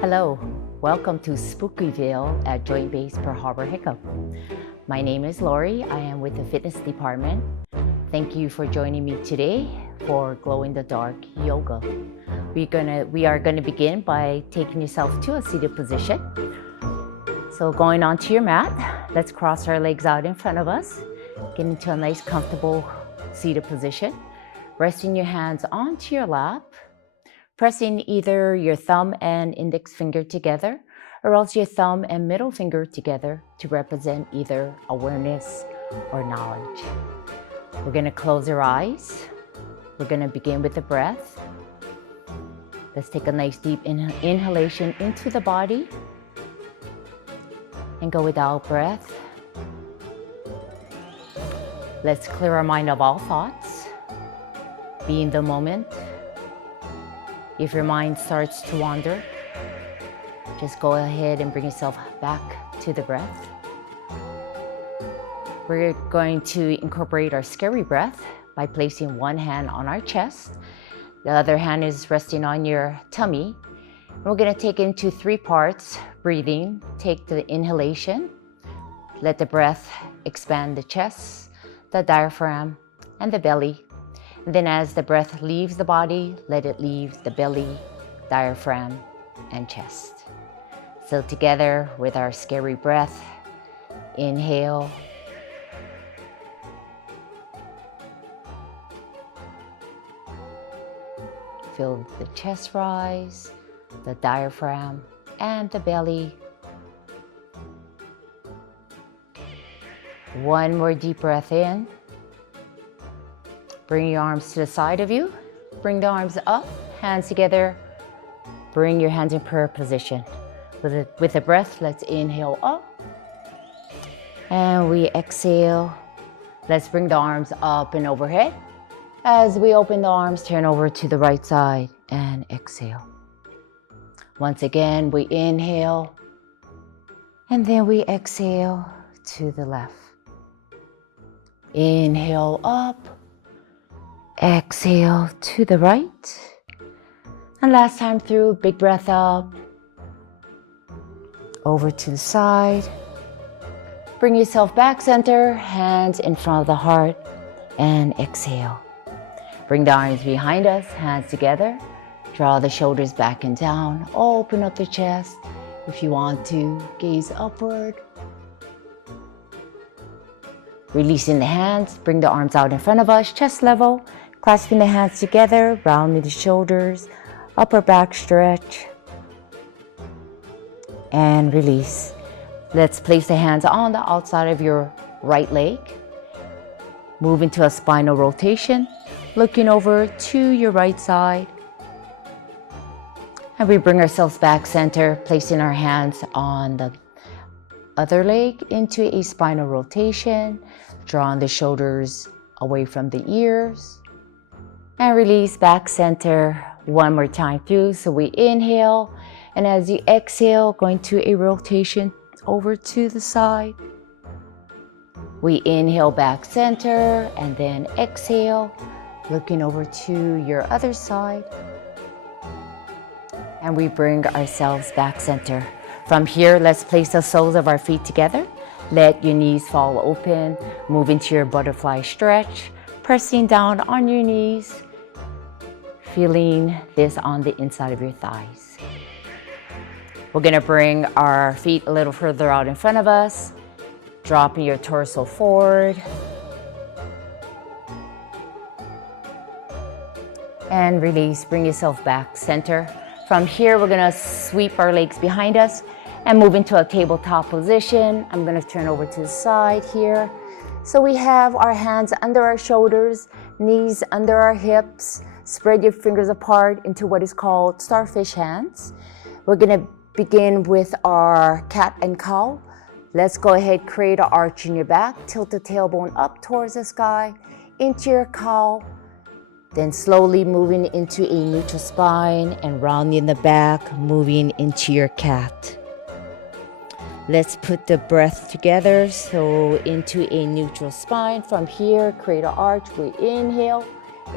Hello, welcome to Spookyville at Joint Base per Harbor-Hickam. My name is Lori. I am with the fitness department. Thank you for joining me today for Glow in the Dark Yoga. We are gonna begin by taking yourself to a seated position. So going onto your mat, let's cross our legs out in front of us. Get into a nice comfortable seated position. Resting your hands onto your lap. Pressing either your thumb and index finger together or else your thumb and middle finger together to represent either awareness or knowledge. We're going to close our eyes. We're going to begin with the breath. Let's take a nice deep inhalation into the body and go without breath. Let's clear our mind of all thoughts. Be in the moment. If your mind starts to wander, just go ahead and bring yourself back to the breath. We're going to incorporate our scary breath by placing one hand on our chest. The other hand is resting on your tummy. And we're going to take it into three parts, breathing. Take the inhalation. Let the breath expand the chest, the diaphragm, and the belly. And then as the breath leaves the body, let it leave the belly, diaphragm, and chest. So together with our scary breath, inhale. Feel the chest rise, the diaphragm, and the belly. One more deep breath in. Bring your arms to the side of you. Bring the arms up, hands together. Bring your hands in prayer position. With the breath, let's inhale up. And we exhale. Let's bring the arms up and overhead. As we open the arms, turn over to the right side and exhale. Once again, we inhale. And then we exhale to the left. Inhale up. Exhale to the right. And last time through, big breath up. Over to the side. Bring yourself back center, hands in front of the heart, and exhale. Bring the arms behind us, hands together. Draw the shoulders back and down. Open up the chest. If you want to, gaze upward. Releasing the hands, bring the arms out in front of us, chest level. Clasping the hands together, rounding the shoulders, upper back stretch, and release. Let's place the hands on the outside of your right leg. Move into a spinal rotation, looking over to your right side. And we bring ourselves back center, placing our hands on the other leg into a spinal rotation, drawing the shoulders away from the ears. And release back center one more time through. So we inhale, and as you exhale, going to a rotation over to the side. We inhale back center, and then exhale, looking over to your other side. And we bring ourselves back center. From here, let's place the soles of our feet together. Let your knees fall open. Move into your butterfly stretch, pressing down on your knees. Feeling this on the inside of your thighs. We're gonna bring our feet a little further out in front of us, dropping your torso forward. And release, bring yourself back center. From here, we're gonna sweep our legs behind us and move into a tabletop position. I'm gonna turn over to the side here. So we have our hands under our shoulders, knees under our hips. Spread your fingers apart into what is called starfish hands. We're gonna begin with our cat and cow. Let's go ahead, create an arch in your back. Tilt the tailbone up towards the sky, into your cow. Then slowly moving into a neutral spine and rounding the back, moving into your cat. Let's put the breath together. So into a neutral spine. From here, create an arch. We inhale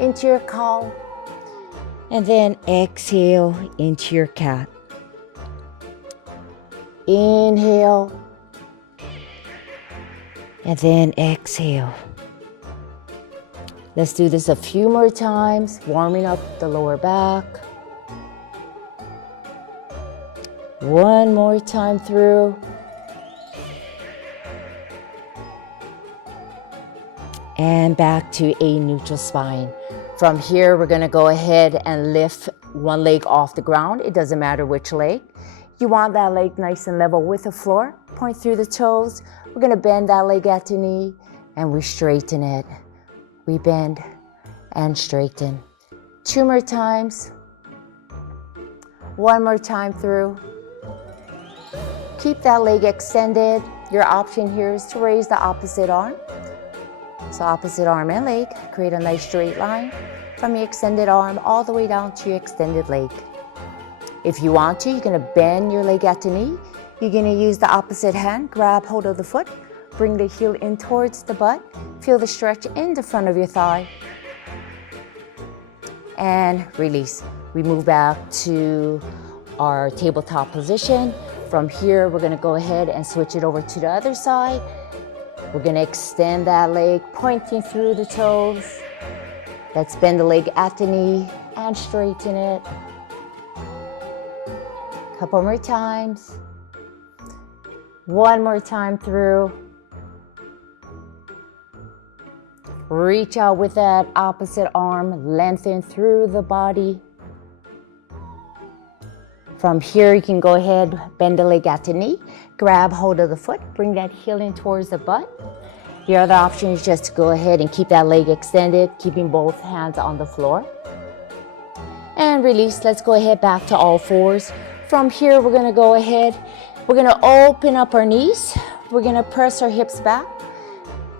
into your cow. And then exhale into your cat. Inhale. And then exhale. Let's do this a few more times, warming up the lower back. One more time through. And back to a neutral spine. From here, we're gonna go ahead and lift one leg off the ground. It doesn't matter which leg. You want that leg nice and level with the floor. Point through the toes. We're gonna bend that leg at the knee and we straighten it. We bend and straighten. 2 more times. 1 more time through. Keep that leg extended. Your option here is to raise the opposite arm. So opposite arm and leg, create a nice straight line from your extended arm all the way down to your extended leg. If you want to, you're gonna bend your leg at the knee. You're gonna use the opposite hand, grab hold of the foot, bring the heel in towards the butt. Feel the stretch in the front of your thigh. And release. We move back to our tabletop position. From here, we're gonna go ahead and switch it over to the other side. We're gonna extend that leg, pointing through the toes. Let's bend the leg at the knee and straighten it. Couple more times. 1 more time through. Reach out with that opposite arm, lengthen through the body. From here, you can go ahead, bend the leg at the knee, grab hold of the foot, bring that heel in towards the butt. Your other option is just to go ahead and keep that leg extended, keeping both hands on the floor. And release. Let's go ahead back to all fours. From here, we're gonna go ahead, we're gonna open up our knees. We're gonna press our hips back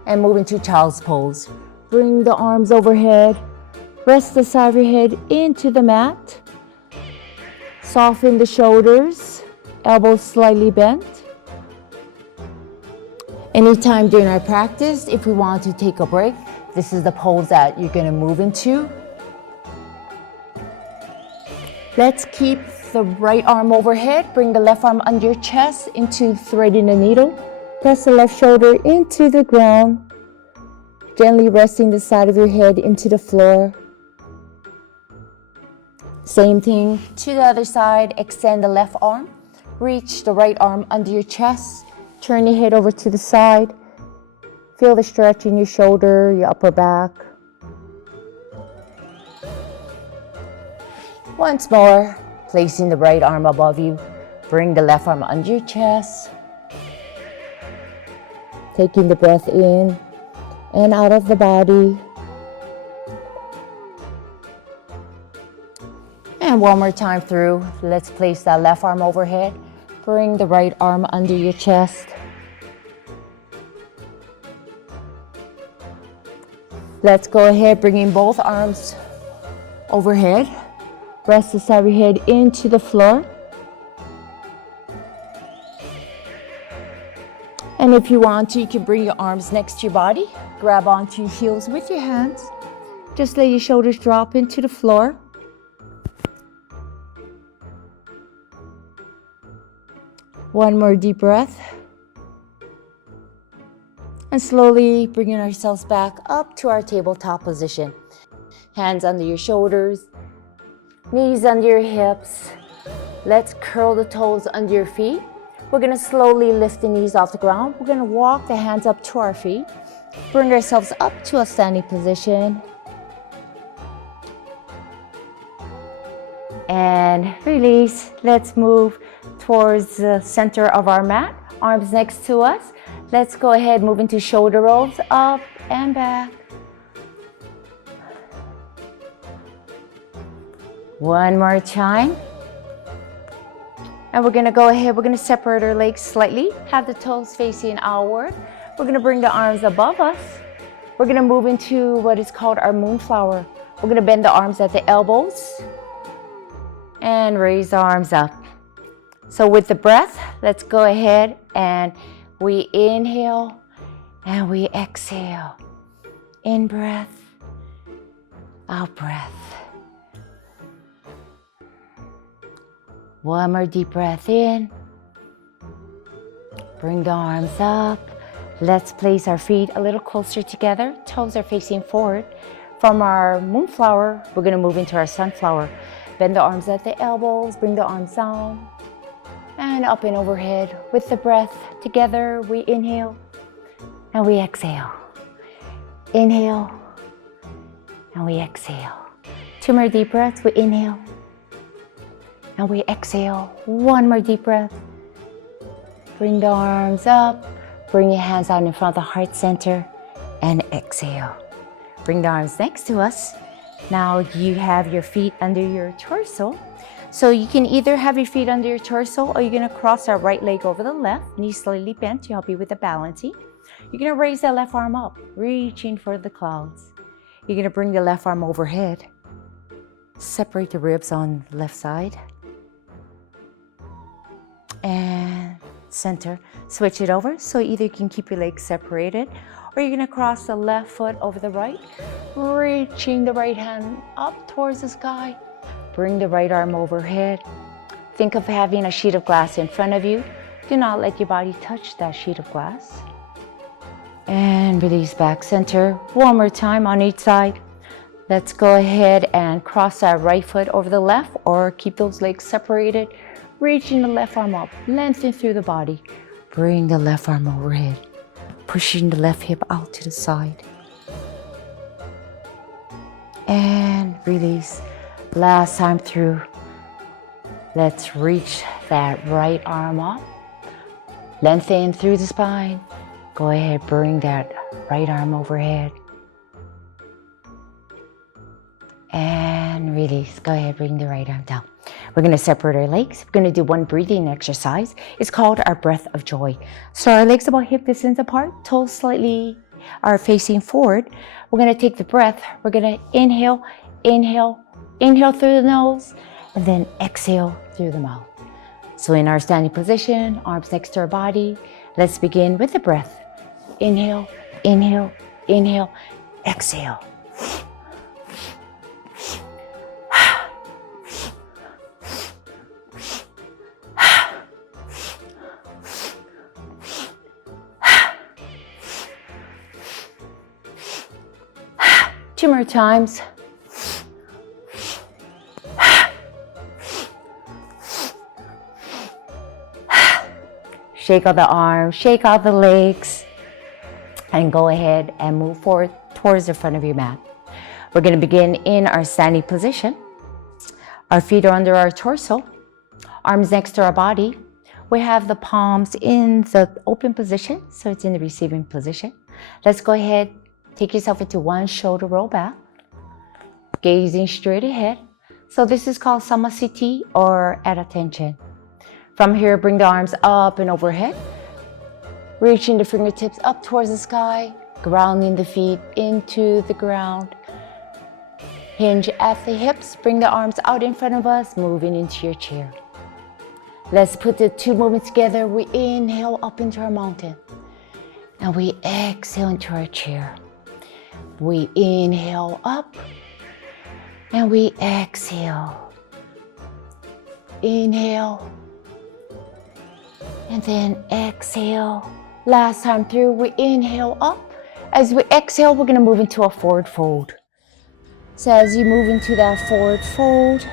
and move into child's pose. Bring the arms overhead, rest the side of your head into the mat. Soften the shoulders, elbows slightly bent. Anytime during our practice, if we want to take a break, this is the pose that you're gonna move into. Let's keep the right arm overhead, bring the left arm under your chest into threading the needle. Press the left shoulder into the ground, gently resting the side of your head into the floor. Same thing to the other side, extend the left arm, reach the right arm under your chest, turn your head over to the side. Feel the stretch in your shoulder, your upper back. Once more, placing the right arm above you, bring the left arm under your chest. Taking the breath in and out of the body. And one more time through. Let's place that left arm overhead. Bring the right arm under your chest. Let's go ahead, bringing both arms overhead. Rest the side of your head into the floor. And if you want to, you can bring your arms next to your body. Grab onto your heels with your hands. Just let your shoulders drop into the floor. One more deep breath. And slowly bringing ourselves back up to our tabletop position. Hands under your shoulders, knees under your hips. Let's curl the toes under your feet. We're gonna slowly lift the knees off the ground. We're gonna walk the hands up to our feet. Bring ourselves up to a standing position. And release. Let's move towards the center of our mat. Arms next to us. Let's go ahead, move into shoulder rolls, up and back. One more time. And we're gonna go ahead, we're gonna separate our legs slightly, have the toes facing outward. We're gonna bring the arms above us. We're gonna move into what is called our moonflower. We're gonna bend the arms at the elbows and raise the arms up. So with the breath, let's go ahead and we inhale and we exhale. In breath, out breath. One more deep breath in Bring the arms up. Let's place our feet a little closer together. Toes are facing forward. From our moonflower, we're going to move into our sunflower. Bend the arms at the elbows. Bring the arms down. And up and overhead. With the breath together, we inhale and we exhale. Inhale and we exhale. 2 more deep breaths. We inhale and we exhale. 1 more deep breath. Bring the arms up. Bring your hands out in front of the heart center and exhale. Bring the arms next to us. Now you have your feet under your torso. So you can either have your feet under your torso, or you're going to cross our right leg over the left, knee slightly bent to help you with the balancing. You're going to raise that left arm up, reaching for the clouds. You're going to bring the left arm overhead. Separate the ribs on the left side. And center. Switch it over. So either you can keep your legs separated, or you're going to cross the left foot over the right, reaching the right hand up towards the sky. Bring the right arm overhead. Think of having a sheet of glass in front of you. Do not let your body touch that sheet of glass. And release back center. 1 more time on each side. Let's go ahead and cross our right foot over the left, or keep those legs separated. Reaching the left arm up. Lengthen through the body. Bring the left arm overhead. Pushing the left hip out to the side. And release. Last time through. Let's reach that right arm up. Lengthen through the spine. Go ahead, bring that right arm overhead. And release. Go ahead, bring the right arm down. We're going to separate our legs. We're going to do 1 breathing exercise. It's called our breath of joy. So our legs about hip distance apart, toes slightly are facing forward. We're going to take the breath. We're going to inhale, inhale, inhale through the nose, and then exhale through the mouth. So in our standing position, arms next to our body, let's begin with the breath. Inhale, inhale, inhale, exhale. Two more times. Shake out the arms, shake out the legs, and go ahead and move forward towards the front of your mat. We're going to begin in our standing position. Our feet are under our torso, arms next to our body. We have the palms in the open position, so it's in the receiving position. Let's go ahead, take yourself into 1 shoulder roll back, gazing straight ahead. So this is called Samasthiti, or at attention. From here, bring the arms up and overhead, reaching the fingertips up towards the sky, grounding the feet into the ground. Hinge at the hips, bring the arms out in front of us, moving into your chair. Let's put the 2 movements together. We inhale up into our mountain, and we exhale into our chair. We inhale up, and we exhale. Inhale, and then exhale. Last time through, we inhale up. As we exhale, we're going to move into a forward fold. So as you move into that forward fold,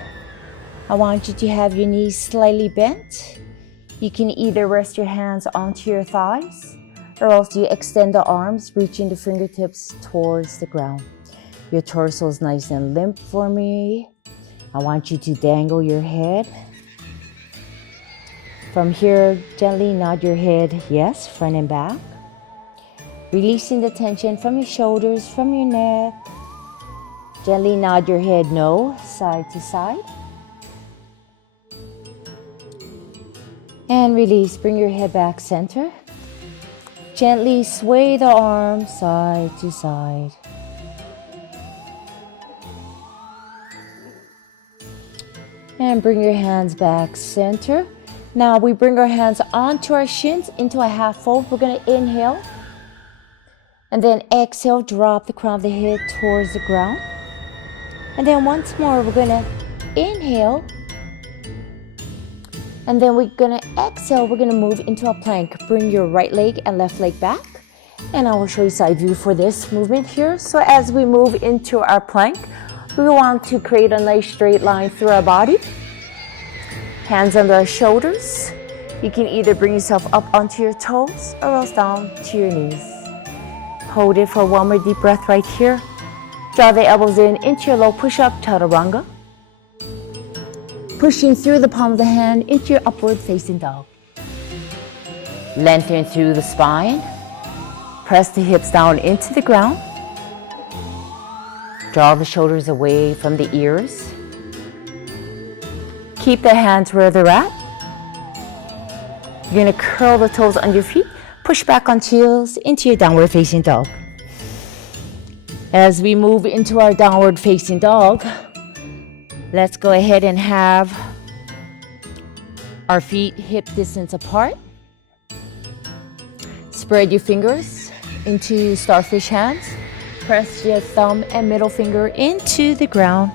I want you to have your knees slightly bent. You can either rest your hands onto your thighs, or else you extend the arms, reaching the fingertips towards the ground. Your torso is nice and limp for me. I want you to dangle your head. From here, gently nod your head, yes, front and back. Releasing the tension from your shoulders, from your neck. Gently nod your head no, side to side. And release, bring your head back center. Gently sway the arms side to side. And bring your hands back center. Now we bring our hands onto our shins into a half fold. We're going to inhale. And then exhale, drop the crown of the head towards the ground. And then once more, we're going to inhale. And then we're gonna exhale, we're gonna move into a plank. Bring your right leg and left leg back. And I will show you side view for this movement here. So as we move into our plank, we want to create a nice straight line through our body. Hands under our shoulders. You can either bring yourself up onto your toes or else down to your knees. Hold it for one more deep breath right here. Draw the elbows in into your low push-up, chaturanga. Pushing through the palm of the hand into your upward facing dog. Lengthen through the spine. Press the hips down into the ground. Draw the shoulders away from the ears. Keep the hands where they're at. You're gonna curl the toes under your feet. Push back on heels into your downward facing dog. As we move into our downward facing dog, let's go ahead and have our feet hip distance apart. Spread your fingers into starfish hands. Press your thumb and middle finger into the ground.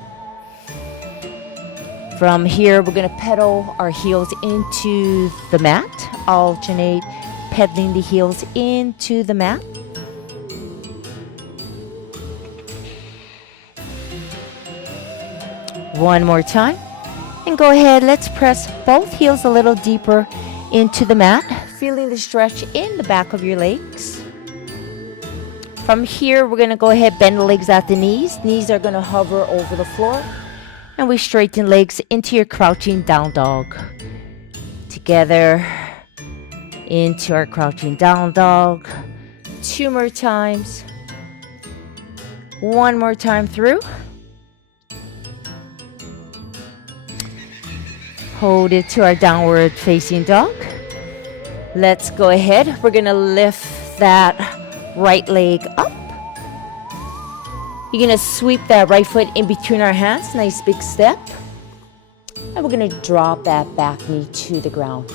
From here, we're gonna pedal our heels into the mat. Alternate pedaling the heels into the mat. One more time. And go ahead, let's press both heels a little deeper into the mat, feeling the stretch in the back of your legs. From here, we're gonna go ahead, bend the legs at the knees. Knees are gonna hover over the floor. And we straighten legs into your crouching down dog. Together into our crouching down dog. 2 more times. 1 more time through. Hold it to our downward facing dog. Let's go ahead. We're gonna lift that right leg up. You're gonna sweep that right foot in between our hands, nice big step. And we're gonna drop that back knee to the ground.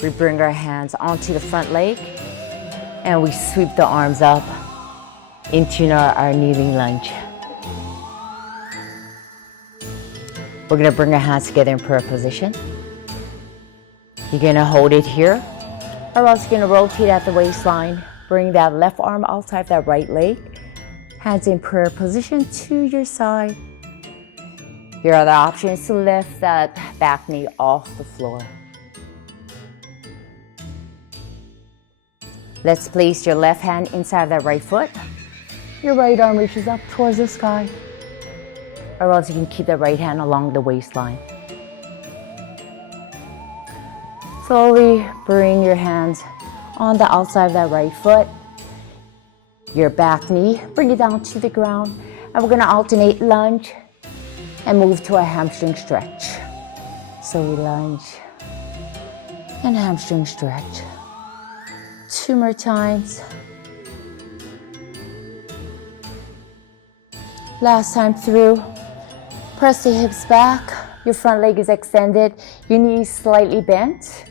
We bring our hands onto the front leg and we sweep the arms up into our kneeling lunge. We're gonna bring our hands together in prayer position. You're gonna hold it here, or else you're gonna rotate at the waistline. Bring that left arm outside that right leg. Hands in prayer position to your side. Your other option is to lift that back knee off the floor. Let's place your left hand inside that right foot. Your right arm reaches up towards the sky. Or else you can keep the right hand along the waistline. Slowly bring your hands on the outside of that right foot. Your back knee, bring it down to the ground. And we're gonna alternate lunge and move to a hamstring stretch. So we lunge and hamstring stretch. 2 more times. Last time through. Press the hips back. Your front leg is extended. Your knees slightly bent.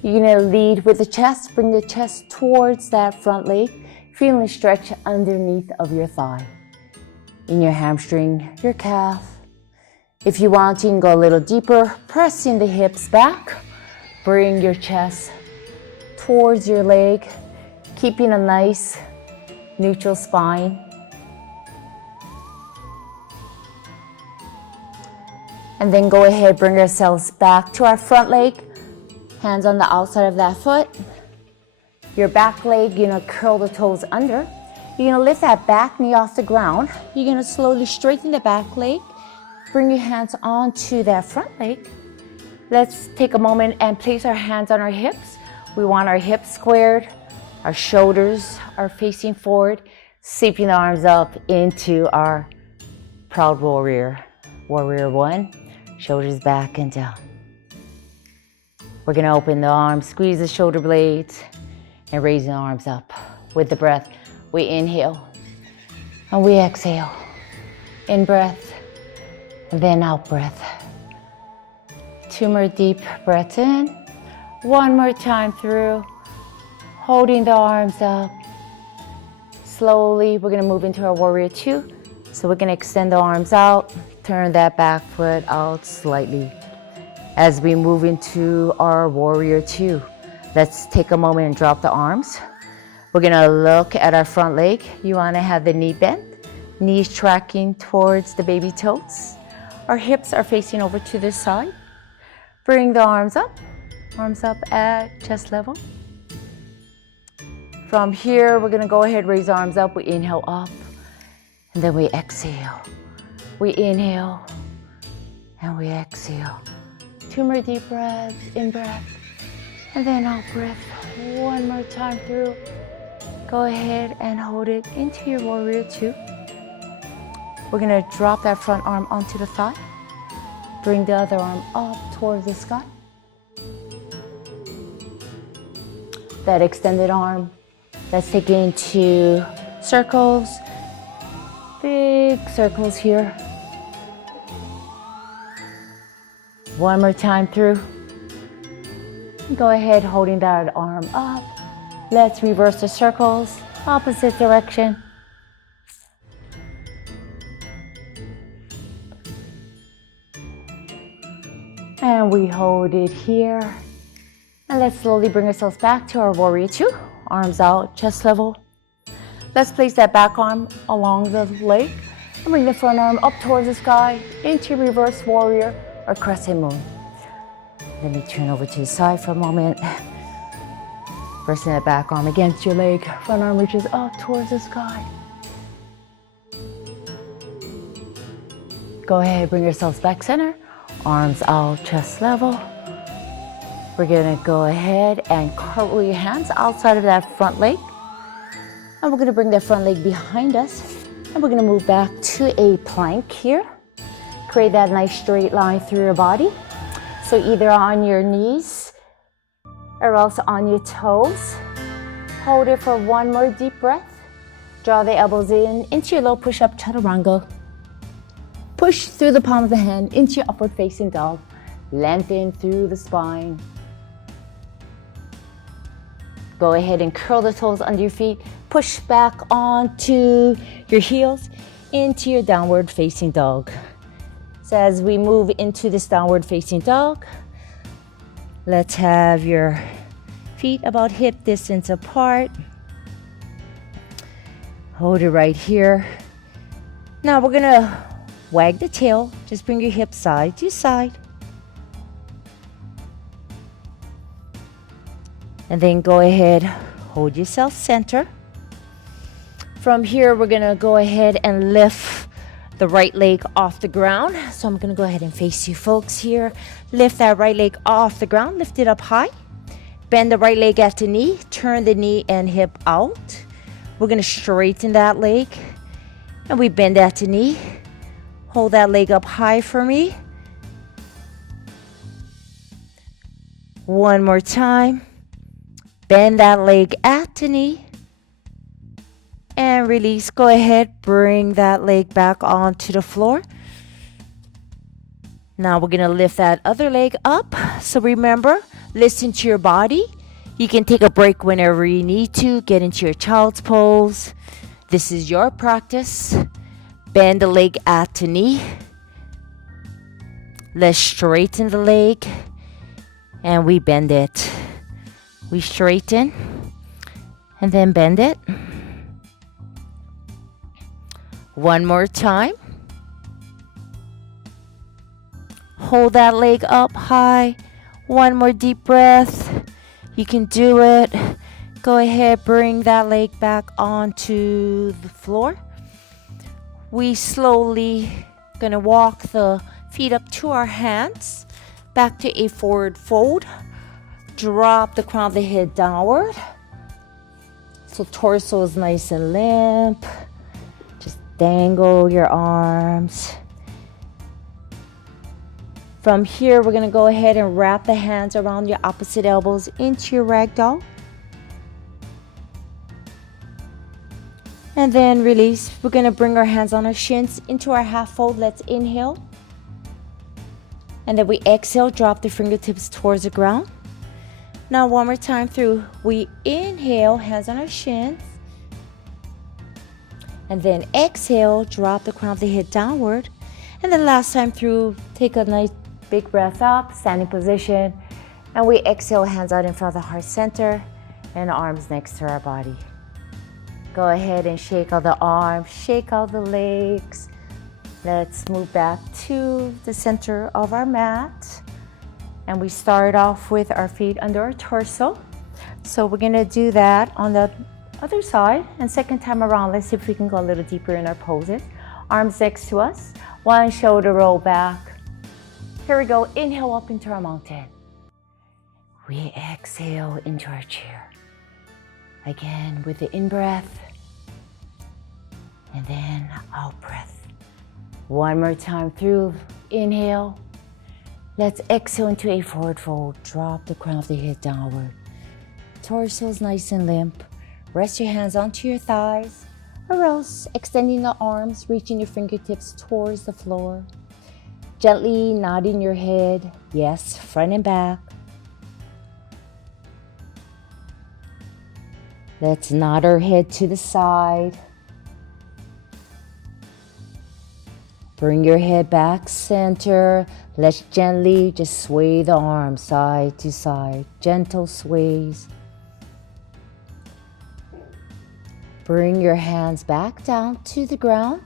You're gonna lead with the chest. Bring the chest towards that front leg. Feeling the stretch underneath of your thigh. In your hamstring, your calf. If you want, you can go a little deeper. Pressing the hips back. Bring your chest towards your leg. Keeping a nice neutral spine. And then go ahead, bring ourselves back to our front leg. Hands on the outside of that foot. Your back leg, you're gonna curl the toes under. You're gonna lift that back knee off the ground. You're gonna slowly straighten the back leg. Bring your hands onto that front leg. Let's take a moment and place our hands on our hips. We want our hips squared. Our shoulders are facing forward. Sweeping the arms up into our proud warrior. Warrior 1. Shoulders back and down. We're gonna open the arms, squeeze the shoulder blades, and raise the arms up. With the breath, we inhale and we exhale. In breath, then out breath. 2 more deep breaths in. 1 more time through. Holding the arms up. Slowly, we're gonna move into our warrior 2. So we're gonna extend the arms out, turn that back foot out slightly. As we move into our warrior two, let's take a moment and drop the arms. We're gonna look at our front leg. You wanna have the knee bent, knees tracking towards the baby toes. Our hips are facing over to the side. Bring the arms up at chest level. From here, we're gonna go ahead, raise arms up. We inhale up, and then we exhale. We inhale, and we exhale. 2 more deep breaths, in breath, and then out breath. One more time through. Go ahead and hold it into your warrior two. We're gonna drop that front arm onto the thigh. Bring the other arm up towards the sky. That extended arm, let's take it into circles. Big circles here. One more time through. Go ahead, holding that arm up. Let's reverse the circles, opposite direction. And we hold it here. And let's slowly bring ourselves back to our warrior two. Arms out, chest level. Let's place that back arm along the leg and bring the front arm up towards the sky into reverse warrior or crescent moon. Let me turn over to the side for a moment. Pressing that back arm against your leg. Front arm reaches up towards the sky. Go ahead, bring yourselves back center. Arms out, chest level. We're gonna go ahead and cartwheel your hands outside of that front leg. And we're gonna bring that front leg behind us. And we're gonna move back to a plank here. Create that nice straight line through your body. So either on your knees or else on your toes. Hold it for one more deep breath. Draw the elbows in into your low push-up chaturanga. Push through the palm of the hand into your upward facing dog. Lengthen through the spine. Go ahead and curl the toes under your feet. Push back onto your heels into your downward facing dog. So as we move into this downward facing dog, let's have your feet about hip distance apart. Hold it right here. Now we're gonna wag the tail. Just bring your hips side to side. And then go ahead, hold yourself center. From here, we're gonna go ahead and lift the right leg off the ground. So I'm gonna go ahead and face you folks here. Lift that right leg off the ground, lift it up high. Bend the right leg at the knee, turn the knee and hip out. We're gonna straighten that leg. And we bend at the knee. Hold that leg up high for me. One more time. Bend that leg at the knee. And release. Go ahead, bring that leg back onto the floor. Now we're gonna lift that other leg up. So remember, listen to your body. You can take a break whenever you need to. Get into your child's pose. This is your practice. Bend the leg at the knee. Let's straighten the leg. And we bend it. We straighten. And then bend it. One more time. Hold that leg up high. One more deep breath. You can do it. Go ahead, bring that leg back onto the floor. We slowly gonna walk the feet up to our hands. Back to a forward fold. Drop the crown of the head downward. So torso is nice and limp. Just dangle your arms. From here, we're gonna go ahead and wrap the hands around your opposite elbows into your ragdoll. And then release. We're gonna bring our hands on our shins into our half fold. Let's inhale. And then we exhale, drop the fingertips towards the ground. Now one more time through. We inhale, hands on our shins. And then exhale, drop the crown of the head downward. And then last time through, take a nice big breath up, standing position. And we exhale, hands out in front of the heart center and arms next to our body. Go ahead and shake all the arms, shake all the legs. Let's move back to the center of our mat. And we start off with our feet under our torso. So we're gonna do that on the other side. And second time around, let's see if we can go a little deeper in our poses. Arms next to us, one shoulder roll back. Here we go, inhale up into our mountain. We exhale into our chair. Again, with the in-breath, and then out-breath. One more time through, inhale. Let's exhale into a forward fold. Drop the crown of the head downward. Torso's nice and limp. Rest your hands onto your thighs, or else extending the arms, reaching your fingertips towards the floor. Gently nodding your head, yes, front and back. Let's nod our head to the side. Bring your head back center. Let's gently just sway the arms side to side. Gentle sways. Bring your hands back down to the ground.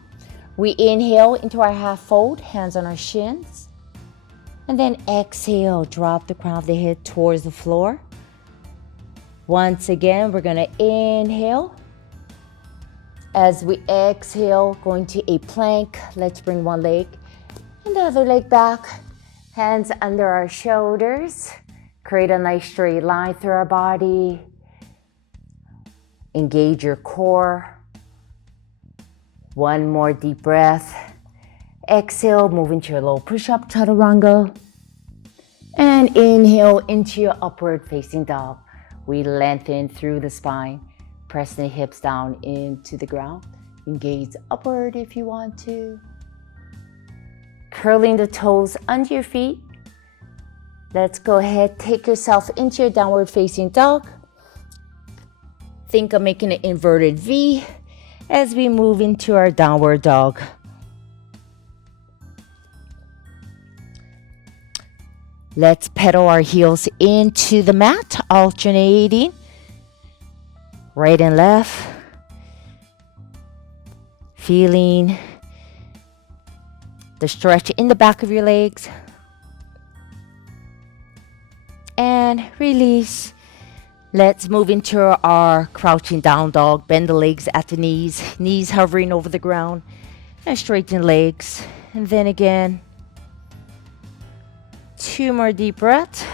We inhale into our half fold, hands on our shins. And then exhale, drop the crown of the head towards the floor. Once again, we're gonna inhale. As we exhale, going to a plank. Let's bring one leg and the other leg back. Hands under our shoulders. Create a nice straight line through our body. Engage your core. One more deep breath. Exhale, move into your low push-up chaturanga. And inhale into your upward facing dog. We lengthen through the spine. Press the hips down into the ground. Engage upward if you want to. Curling the toes under your feet. Let's go ahead, take yourself into your downward facing dog. Think of making an inverted V as we move into our downward dog. Let's pedal our heels into the mat, alternating right and left. Feeling the stretch in the back of your legs. And release. Let's move into our crouching down dog. Bend the legs at the knees, knees hovering over the ground, and straighten legs. And then again, 2 more deep breaths.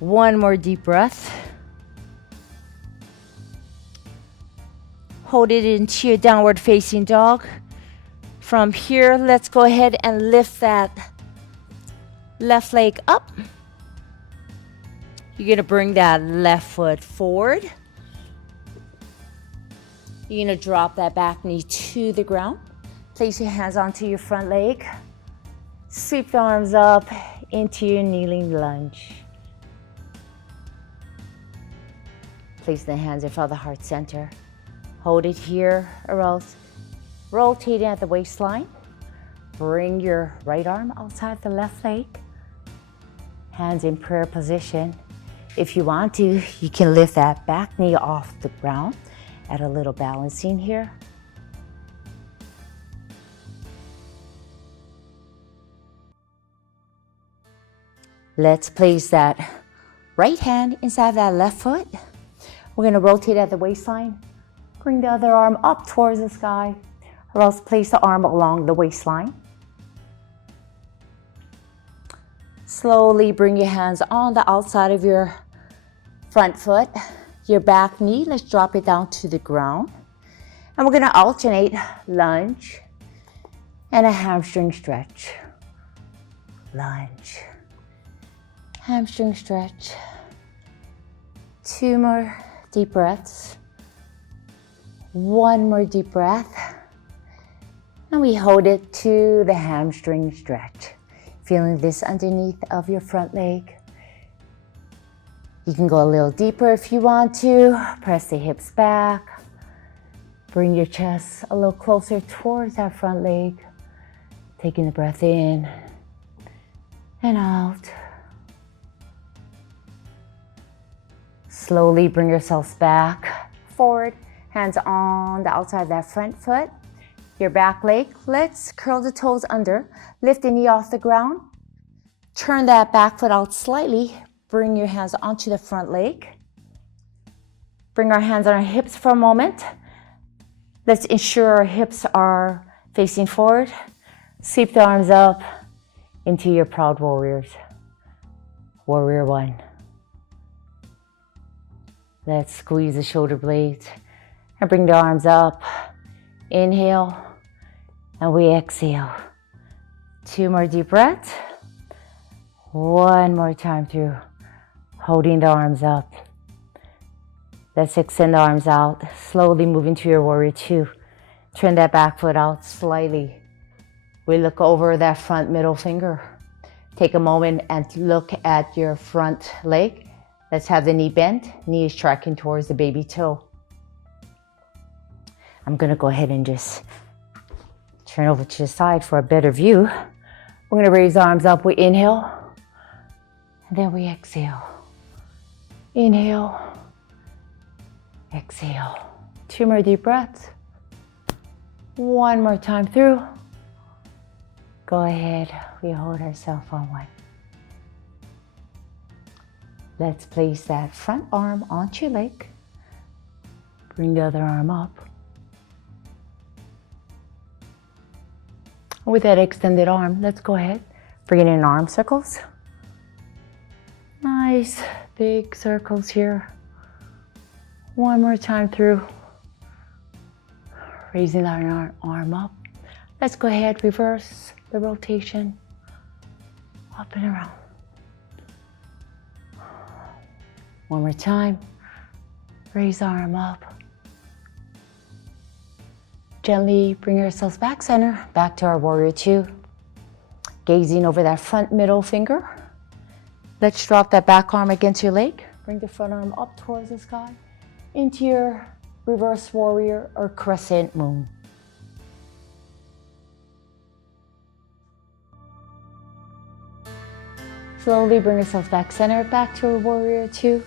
1 more deep breath. Hold it into your downward facing dog. From here, let's go ahead and lift that left leg up. You're gonna bring that left foot forward. You're gonna drop that back knee to the ground. Place your hands onto your front leg. Sweep the arms up into your kneeling lunge. Place the hands in front of the heart center. Hold it here or else rotating at the waistline. Bring your right arm outside the left leg. Hands in prayer position. If you want to, you can lift that back knee off the ground. Add a little balancing here. Let's place that right hand inside that left foot. We're gonna rotate at the waistline. Bring the other arm up towards the sky, or else place the arm along the waistline. Slowly bring your hands on the outside of your front foot, your back knee. Let's drop it down to the ground. And we're gonna alternate lunge and a hamstring stretch. Lunge, hamstring stretch. 2 more deep breaths. 1 more deep breath. And we hold it to the hamstring stretch. Feeling this underneath of your front leg. You can go a little deeper if you want to. Press the hips back. Bring your chest a little closer towards that front leg. Taking the breath in and out. Slowly bring yourselves back, forward, hands on the outside of that front foot. Your back leg, let's curl the toes under, lift the knee off the ground. Turn that back foot out slightly, bring your hands onto the front leg. Bring our hands on our hips for a moment. Let's ensure our hips are facing forward. Sweep the arms up into your proud warriors. Warrior one. Let's squeeze the shoulder blades and bring the arms up. Inhale, and we exhale. 2 more deep breaths. 1 more time through, holding the arms up. Let's extend the arms out, slowly move into your warrior two. Turn that back foot out slightly. We look over that front middle finger. Take a moment and look at your front leg. Let's have the knee bent, knee is tracking towards the baby toe. I'm gonna go ahead and just turn over to the side for a better view. We're gonna raise the arms up, we inhale, and then we exhale. Inhale, exhale. 2 more deep breaths. 1 more time through. Go ahead, we hold ourselves on one. Let's place that front arm onto your leg. Bring the other arm up. With that extended arm, let's go ahead, bring it in arm circles. Nice big circles here. 1 more time through. Raising our arm up. Let's go ahead, reverse the rotation. Up and around. 1 more time. Raise the arm up. Gently bring yourselves back center, back to our warrior two. Gazing over that front middle finger. Let's drop that back arm against your leg. Bring the front arm up towards the sky. Into your reverse warrior or crescent moon. Slowly bring yourselves back center, back to our warrior two.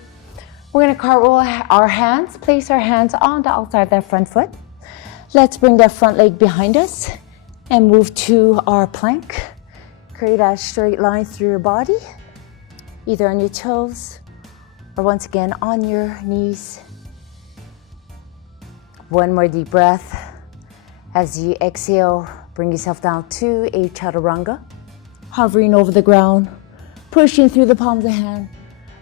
We're gonna cartwheel our hands, place our hands on the outside of that front foot. Let's bring that front leg behind us and move to our plank. Create a straight line through your body, either on your toes or once again on your knees. 1 more deep breath. As you exhale, bring yourself down to a chaturanga, hovering over the ground, pushing through the palms of the hand.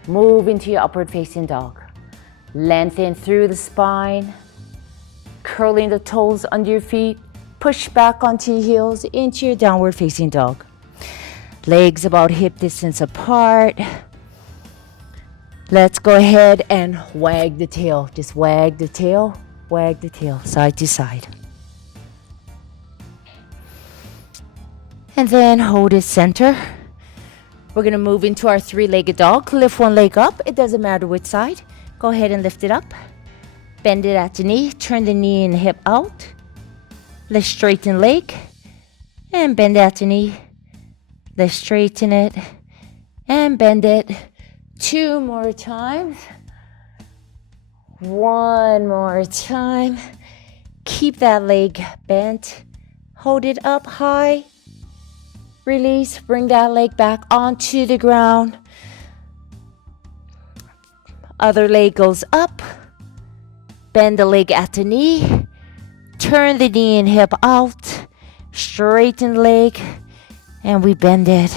Move into your upward facing dog. Lengthen through the spine, curling the toes under your feet. Push back onto your heels into your downward facing dog. Legs about hip distance apart. Let's go ahead and wag the tail. Just wag the tail, side to side. And then hold it center. We're gonna move into our three-legged dog. Lift one leg up, it doesn't matter which side. Go ahead and lift it up. Bend it at the knee, turn the knee and hip out. Let's straighten leg and bend it at the knee. Let's straighten it and bend it. 2 more times. 1 more time. Keep that leg bent. Hold it up high. Release, bring that leg back onto the ground. Other leg goes up. Bend the leg at the knee. Turn the knee and hip out. Straighten the leg. And we bend it.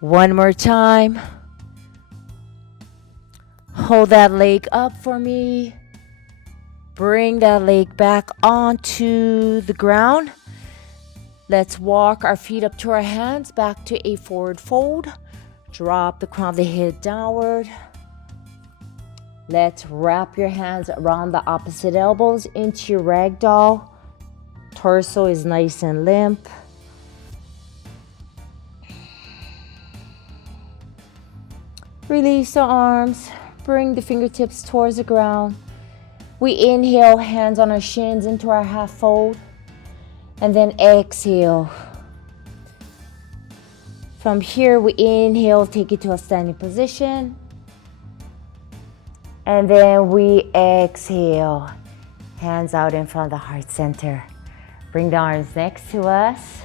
One more time. Hold that leg up for me. Bring that leg back onto the ground. Let's walk our feet up to our hands, back to a forward fold. Drop the crown of the head downward. Let's wrap your hands around the opposite elbows into your ragdoll. Torso is nice and limp. Release the arms. Bring the fingertips towards the ground. We inhale, hands on our shins into our half fold, and then exhale. From here, we inhale, take it to a standing position, and then we exhale, hands out in front of the heart center. Bring the arms next to us.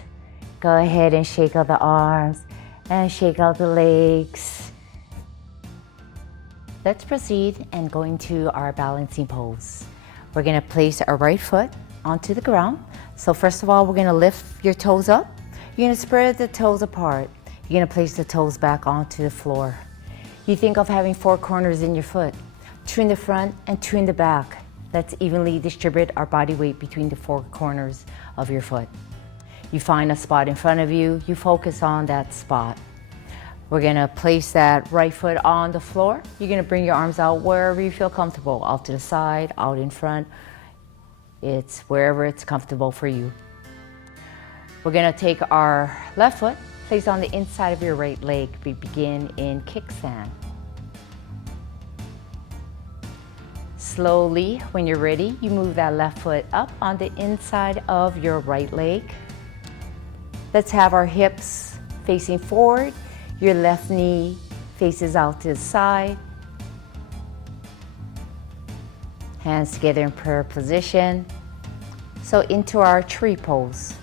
Go ahead and shake out the arms and shake out the legs. Let's proceed and go into our balancing pose. We're gonna place our right foot onto the ground. So first of all, we're gonna lift your toes up. You're gonna spread the toes apart. You're gonna place the toes back onto the floor. You think of having 4 corners in your foot, 2 in the front and 2 in the back. Let's evenly distribute our body weight between the 4 corners of your foot. You find a spot in front of you, you focus on that spot. We're gonna place that right foot on the floor. You're gonna bring your arms out wherever you feel comfortable, out to the side, out in front. It's wherever it's comfortable for you. We're gonna take our left foot, place on the inside of your right leg. We begin in kickstand. Slowly, when you're ready, you move that left foot up on the inside of your right leg. Let's have our hips facing forward. Your left knee faces out to the side. Hands together in prayer position. So into our tree pose.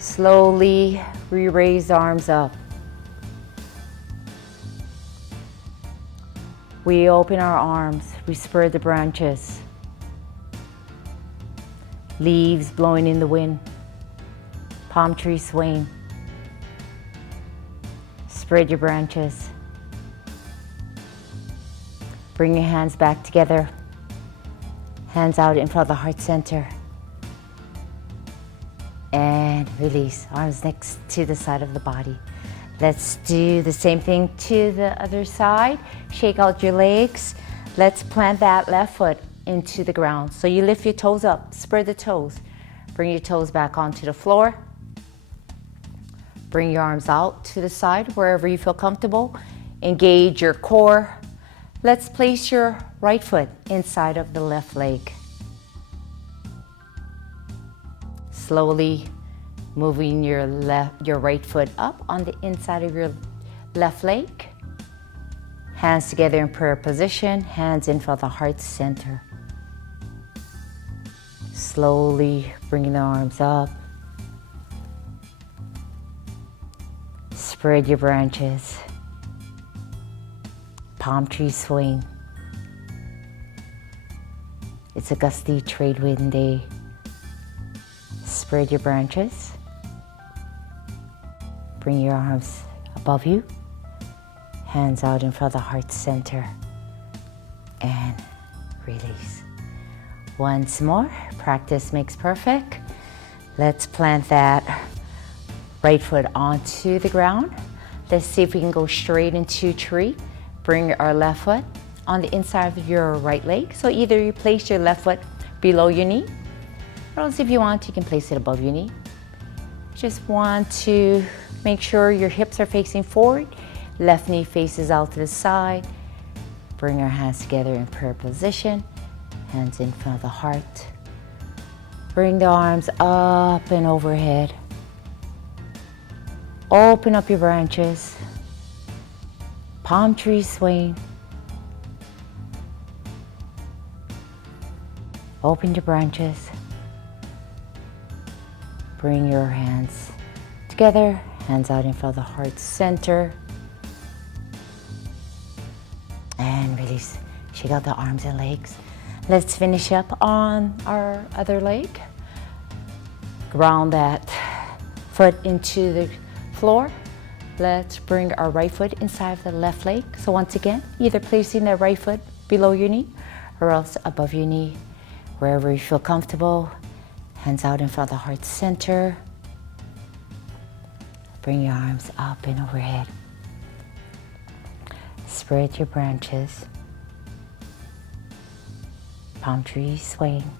Slowly, we raise the arms up. We open our arms, we spread the branches. Leaves blowing in the wind. Palm tree swaying. Spread your branches. Bring your hands back together. Hands out in front of the heart center. And release. Arms next to the side of the body. Let's do the same thing to the other side. Shake out your legs. Let's plant that left foot into the ground. So you lift your toes up, spread the toes. Bring your toes back onto the floor. Bring your arms out to the side wherever you feel comfortable. Engage your core. Let's place your right foot inside of the left leg. Slowly moving your right foot up on the inside of your left leg. Hands together in prayer position, hands in front of the heart center. Slowly bringing the arms up. Spread your branches. Palm tree swing. It's a gusty trade wind day. Spread your branches. Bring your arms above you. Hands out in front of the heart center. And release. Once more, practice makes perfect. Let's plant that right foot onto the ground. Let's see if we can go straight into tree. Bring our left foot on the inside of your right leg. So either you place your left foot below your knee, or else if you want, you can place it above your knee. Just want to make sure your hips are facing forward. Left knee faces out to the side. Bring our hands together in prayer position. Hands in front of the heart. Bring the arms up and overhead. Open up your branches. Palm tree swing. Open your branches. Bring your hands together, hands out in front of the heart center. And release. Shake out the arms and legs. Let's finish up on our other leg. Ground that foot into the floor. Let's bring our right foot inside of the left leg. So once again, either placing the right foot below your knee or else above your knee, wherever you feel comfortable. Hands out in front of the heart center. Bring your arms up and overhead. Spread your branches. Palm tree swaying.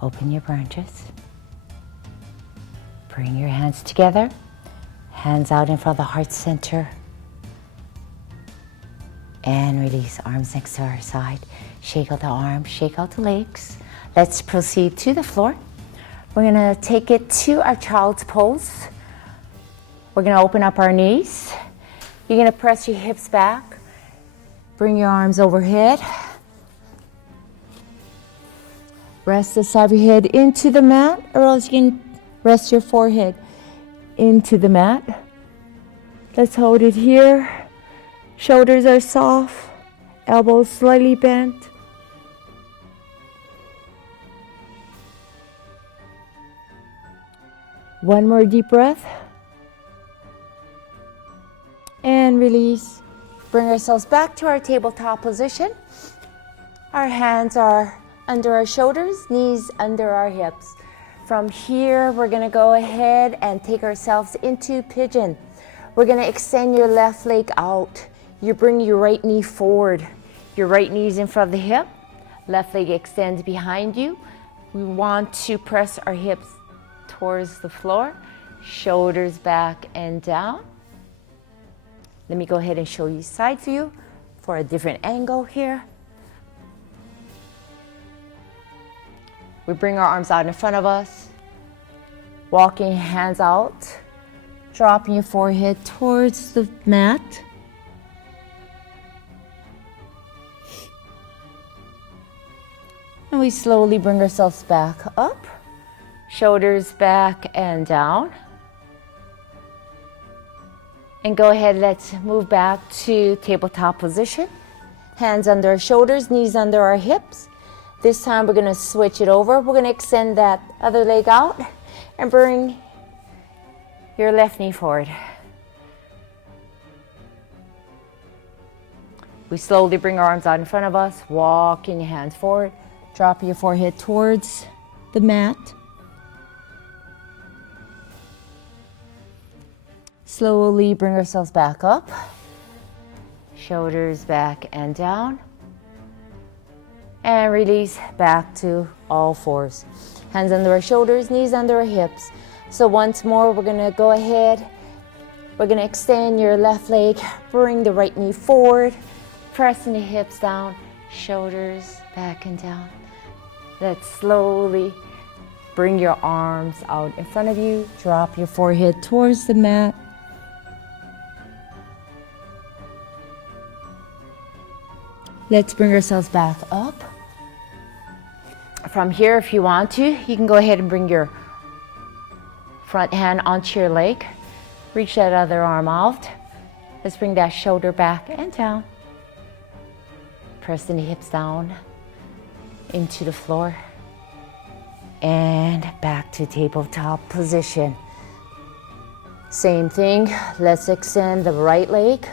Open your branches. Bring your hands together. Hands out in front of the heart center. And release. Arms next to our side. Shake out the arms, shake out the legs. Let's proceed to the floor. We're gonna take it to our child's pose. We're gonna open up our knees. You're gonna press your hips back. Bring your arms overhead. Rest the side of your head into the mat, or else you can rest your forehead into the mat. Let's hold it here. Shoulders are soft, elbows slightly bent. One more deep breath. And release. Bring ourselves back to our tabletop position. Our hands are under our shoulders, knees under our hips. From here, we're gonna go ahead and take ourselves into pigeon. We're gonna extend your left leg out. You bring your right knee forward. Your right knee is in front of the hip. Left leg extends behind you. We want to press our hips towards the floor. Shoulders back and down. Let me go ahead and show you side view for a different angle here. We bring our arms out in front of us. Walking hands out. Dropping your forehead towards the mat. And we slowly bring ourselves back up. Shoulders back and down. And go ahead, let's move back to tabletop position. Hands under our shoulders, knees under our hips. This time we're gonna switch it over. We're gonna extend that other leg out and bring your left knee forward. We slowly bring our arms out in front of us, walking your hands forward, drop your forehead towards the mat. Slowly bring ourselves back up. Shoulders back and down. And release back to all fours. Hands under our shoulders, knees under our hips. So once more, we're gonna go ahead. We're gonna extend your left leg, bring the right knee forward, pressing the hips down, shoulders back and down. Let's slowly bring your arms out in front of you. Drop your forehead towards the mat. Let's bring ourselves back up. From here, if you want to, you can go ahead and bring your front hand onto your leg. Reach that other arm out. Let's bring that shoulder back and down. Pressing the hips down into the floor. And back to tabletop position. Same thing, let's extend the right leg.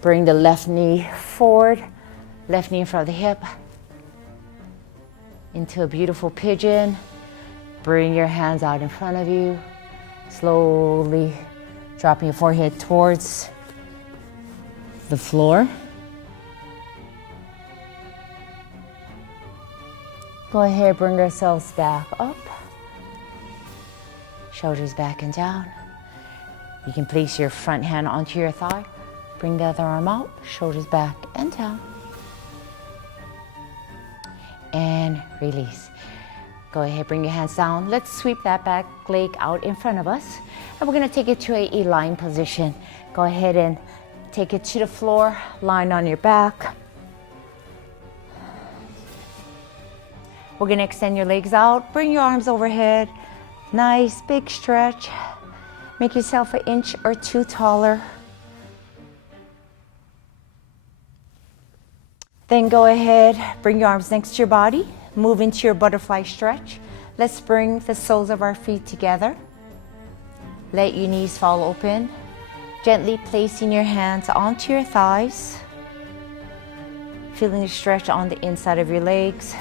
Bring the left knee forward. Left knee in front of the hip. Into a beautiful pigeon. Bring your hands out in front of you. Slowly dropping your forehead towards the floor. Go ahead, bring ourselves back up. Shoulders back and down. You can place your front hand onto your thigh. Bring the other arm out. Shoulders back and down. And release. Go ahead, bring your hands down. Let's sweep that back leg out in front of us. And we're gonna take it to a lying position. Go ahead and take it to the floor, lying on your back. We're gonna extend your legs out, bring your arms overhead. Nice big stretch. Make yourself an inch or two taller. Then go ahead, bring your arms next to your body, move into your butterfly stretch. Let's bring the soles of our feet together. Let your knees fall open. Gently placing your hands onto your thighs. Feeling the stretch on the inside of your legs.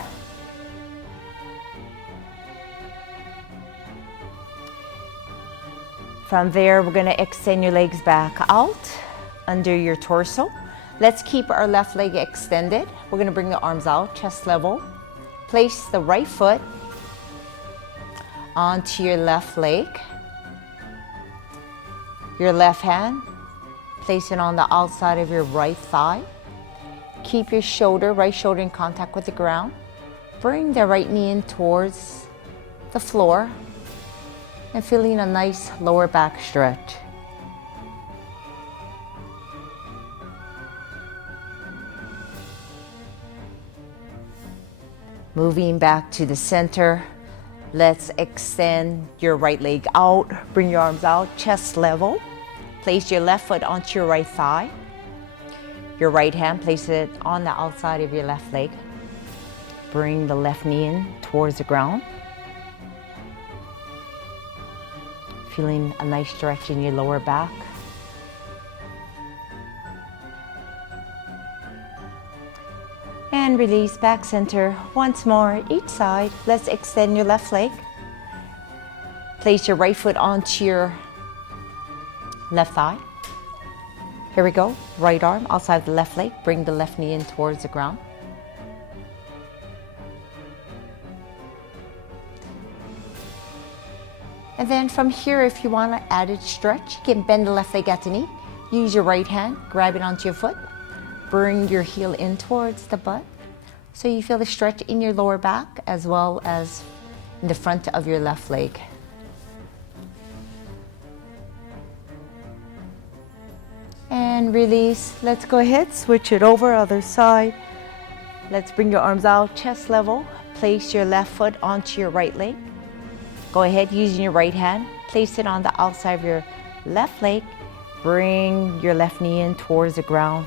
From there, we're gonna extend your legs back out under your torso. Let's keep our left leg extended. We're gonna bring the arms out, chest level. Place the right foot onto your left leg. Your left hand, place it on the outside of your right thigh. Keep your shoulder, right shoulder in contact with the ground. Bring the right knee in towards the floor and feeling a nice lower back stretch. Moving back to the center, let's extend your right leg out. Bring your arms out, chest level. Place your left foot onto your right thigh. Your right hand, place it on the outside of your left leg. Bring the left knee in towards the ground. Feeling a nice stretch in your lower back. And release back center. Once more, each side. Let's extend your left leg. Place your right foot onto your left thigh. Here we go. Right arm outside the left leg. Bring the left knee in towards the ground. And then from here, if you want an added stretch, you can bend the left leg at the knee. Use your right hand, grab it onto your foot. Bring your heel in towards the butt. So you feel the stretch in your lower back as well as in the front of your left leg. And release. Let's go ahead, switch it over, other side. Let's bring your arms out, chest level. Place your left foot onto your right leg. Go ahead, using your right hand, place it on the outside of your left leg. Bring your left knee in towards the ground.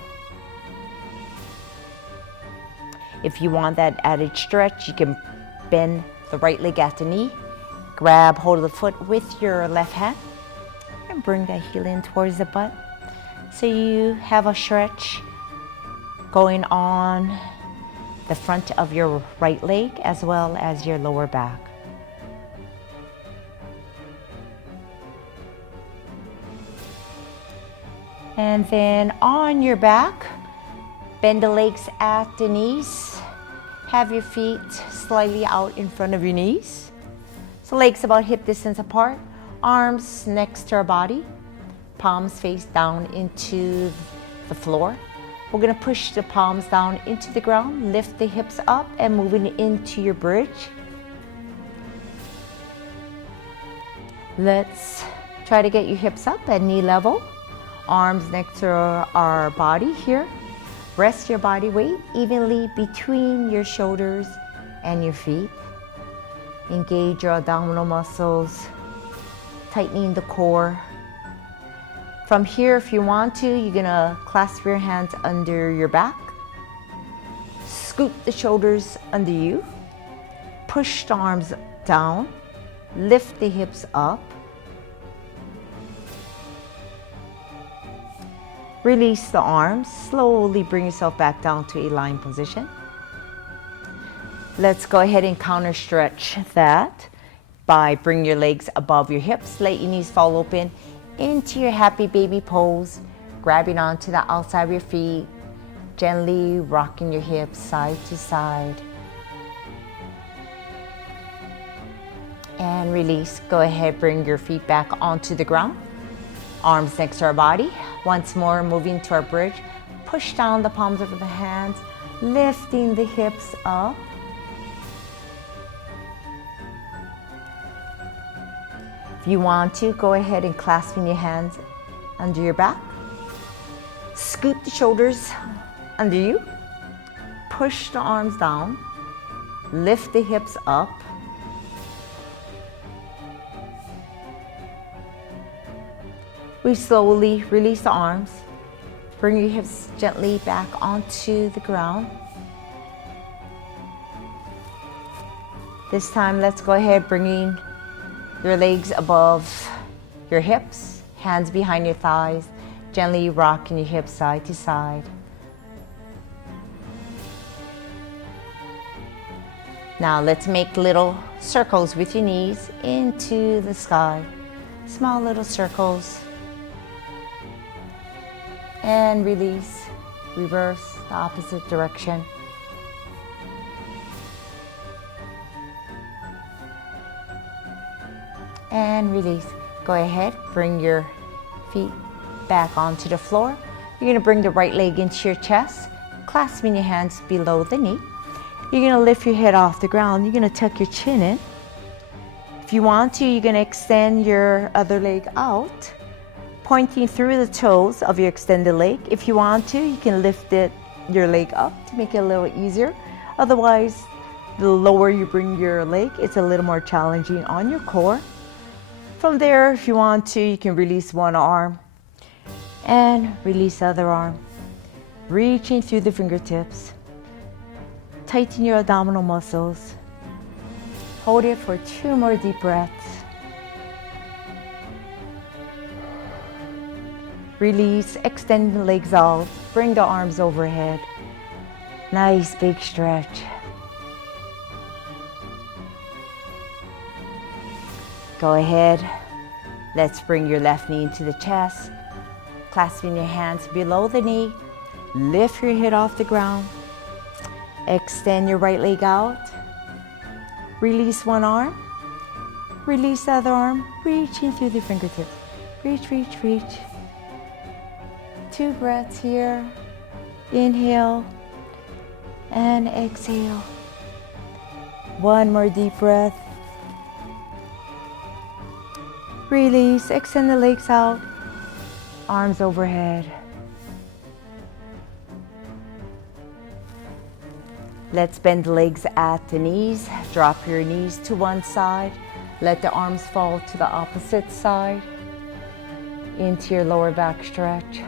If you want that added stretch, you can bend the right leg at the knee. Grab hold of the foot with your left hand and bring that heel in towards the butt. So you have a stretch going on the front of your right leg as well as your lower back. And then on your back, bend the legs at the knees. Have your feet slightly out in front of your knees. So legs about hip distance apart, arms next to our body, palms face down into the floor. We're gonna push the palms down into the ground, lift the hips up and moving into your bridge. Let's try to get your hips up at knee level. Arms next to our body here. Rest your body weight evenly between your shoulders and your feet. Engage your abdominal muscles, tightening the core. From here, if you want to, you're gonna clasp your hands under your back. Scoop the shoulders under you. Push the arms down. Lift the hips up. Release the arms. Slowly bring yourself back down to a lying position. Let's go ahead and counter stretch that by bringing your legs above your hips. Let your knees fall open into your happy baby pose. Grabbing onto the outside of your feet. Gently rocking your hips side to side. And release. Go ahead, bring your feet back onto the ground. Arms next to our body. Once more, moving to our bridge. Push down the palms of the hands, lifting the hips up. If you want to, go ahead and clasping your hands under your back. Scoop the shoulders under you. Push the arms down. Lift the hips up. We slowly release the arms. Bring your hips gently back onto the ground. This time, let's go ahead bringing your legs above your hips, hands behind your thighs, gently rocking your hips side to side. Now let's make little circles with your knees into the sky. Small little circles. And release, reverse the opposite direction. And release. Go ahead, bring your feet back onto the floor. You're gonna bring the right leg into your chest, clasping your hands below the knee. You're gonna lift your head off the ground. You're gonna tuck your chin in. If you want to, you're gonna extend your other leg out, pointing through the toes of your extended leg. If you want to, you can lift your leg up to make it a little easier. Otherwise, the lower you bring your leg, it's a little more challenging on your core. From there, if you want to, you can release one arm and release the other arm, reaching through the fingertips. Tighten your abdominal muscles. Hold it for 2 more deep breaths. Release, extend the legs out, bring the arms overhead. Nice big stretch. Go ahead, let's bring your left knee into the chest, clasping your hands below the knee, lift your head off the ground, extend your right leg out, release one arm, release the other arm, reaching through the fingertips. Reach, reach, reach. 2 breaths here. Inhale and exhale. 1 more deep breath. Release, extend the legs out, arms overhead. Let's bend the legs at the knees. Drop your knees to one side. Let the arms fall to the opposite side into your lower back stretch.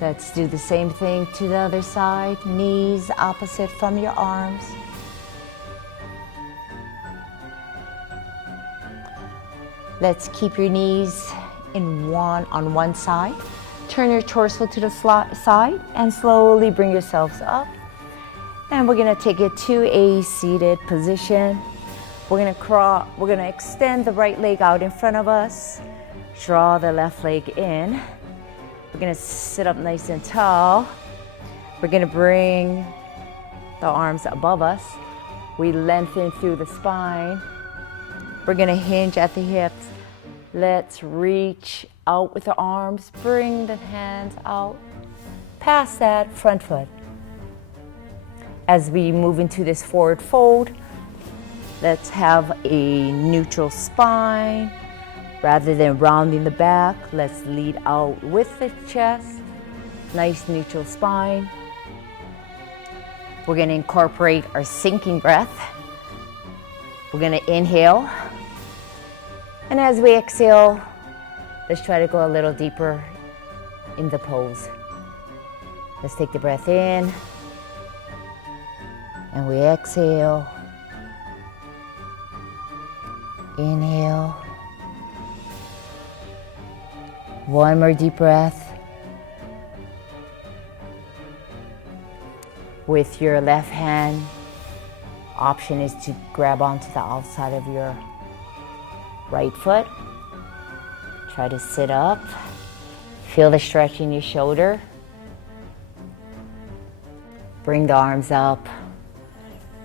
Let's do the same thing to the other side. Knees opposite from your arms. Let's keep your knees on one side. Turn your torso to the side and slowly bring yourselves up. And we're gonna take it to a seated position. We're gonna extend the right leg out in front of us. Draw the left leg in. We're gonna sit up nice and tall. We're gonna bring the arms above us. We lengthen through the spine. We're gonna hinge at the hips. Let's reach out with the arms, bring the hands out, past that front foot. As we move into this forward fold, let's have a neutral spine. Rather than rounding the back, let's lead out with the chest. Nice neutral spine. We're gonna incorporate our sinking breath. We're gonna inhale. And as we exhale, let's try to go a little deeper in the pose. Let's take the breath in. And we exhale. Inhale. 1 more deep breath. With your left hand, option is to grab onto the outside of your right foot. Try to sit up. Feel the stretch in your shoulder. Bring the arms up.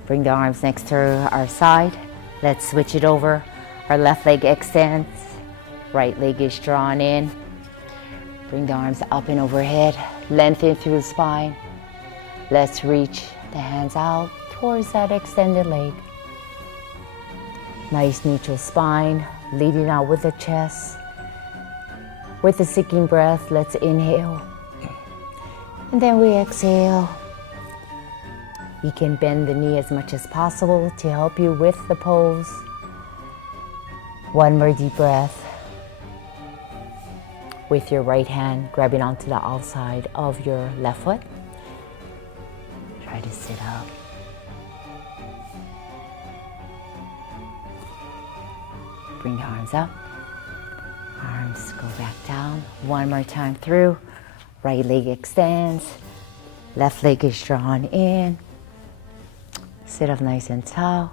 Bring the arms next to our side. Let's switch it over. Our left leg extends. Right leg is drawn in. Bring the arms up and overhead. Lengthen through the spine. Let's reach the hands out towards that extended leg. Nice neutral spine, leading out with the chest. With the sinking breath, let's inhale. And then we exhale. You can bend the knee as much as possible to help you with the pose. 1 more deep breath. With your right hand grabbing onto the outside of your left foot. Try to sit up. Bring the arms up. Arms go back down. 1 more time through. Right leg extends. Left leg is drawn in. Sit up nice and tall.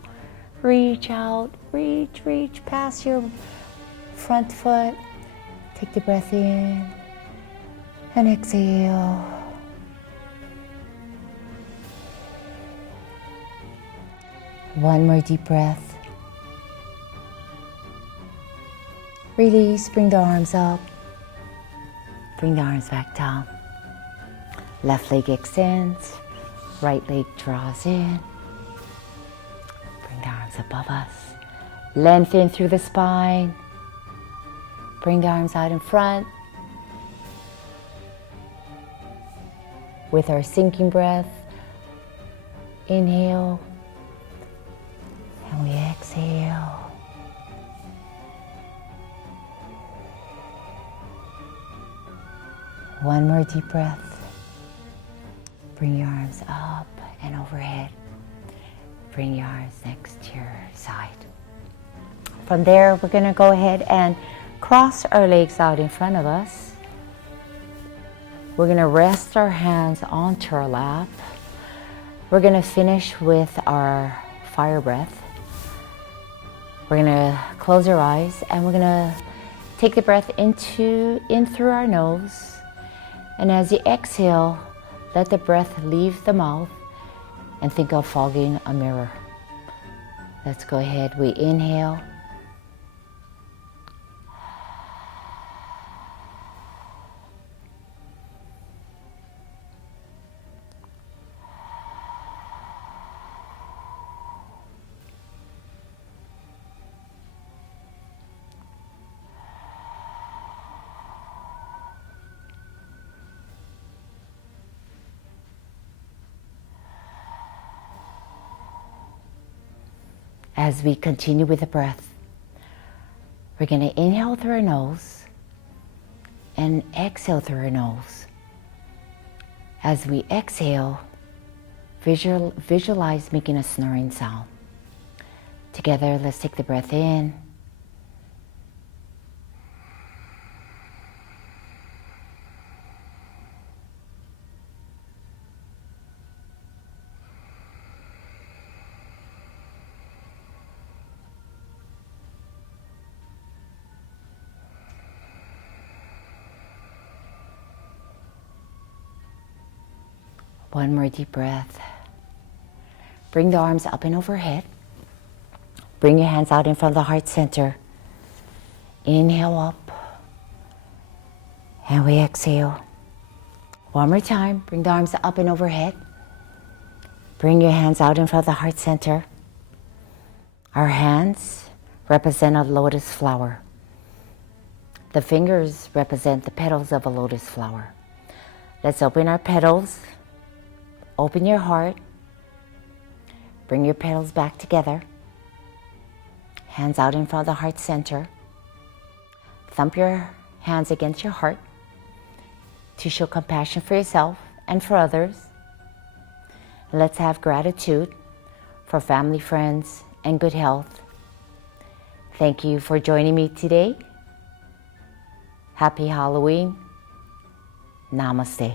Reach out, reach past your front foot. Take the breath in and exhale. One more deep breath. Release, bring the arms up. Bring the arms back down. Left leg extends, right leg draws in. Bring the arms above us. Lengthen through the spine. Bring the arms out in front. With our sinking breath, inhale, and we exhale. One more deep breath. Bring your arms up and overhead. Bring your arms next to your side. From there, we're going to go ahead and cross our legs out in front of us. We're going to rest our hands onto our lap. We're going to finish with our fire breath. We're going to close our eyes and we're going to take the breath in through our nose. And as you exhale, let the breath leave the mouth and think of fogging a mirror. Let's go ahead. We inhale. As we continue with the breath, we're going to inhale through our nose and exhale through our nose. As we exhale, visualize making a snoring sound. Together, let's take the breath in. One more deep breath. Bring the arms up and overhead. Bring your hands out in front of the heart center. Inhale up. And we exhale. One more time. Bring the arms up and overhead. Bring your hands out in front of the heart center. Our hands represent a lotus flower. The fingers represent the petals of a lotus flower. Let's open our petals. Open your heart. Bring your petals back together. Hands out in front of the heart center. Thump your hands against your heart to show compassion for yourself and for others. Let's have gratitude for family, friends, and good health. Thank you for joining me today. Happy Halloween. Namaste.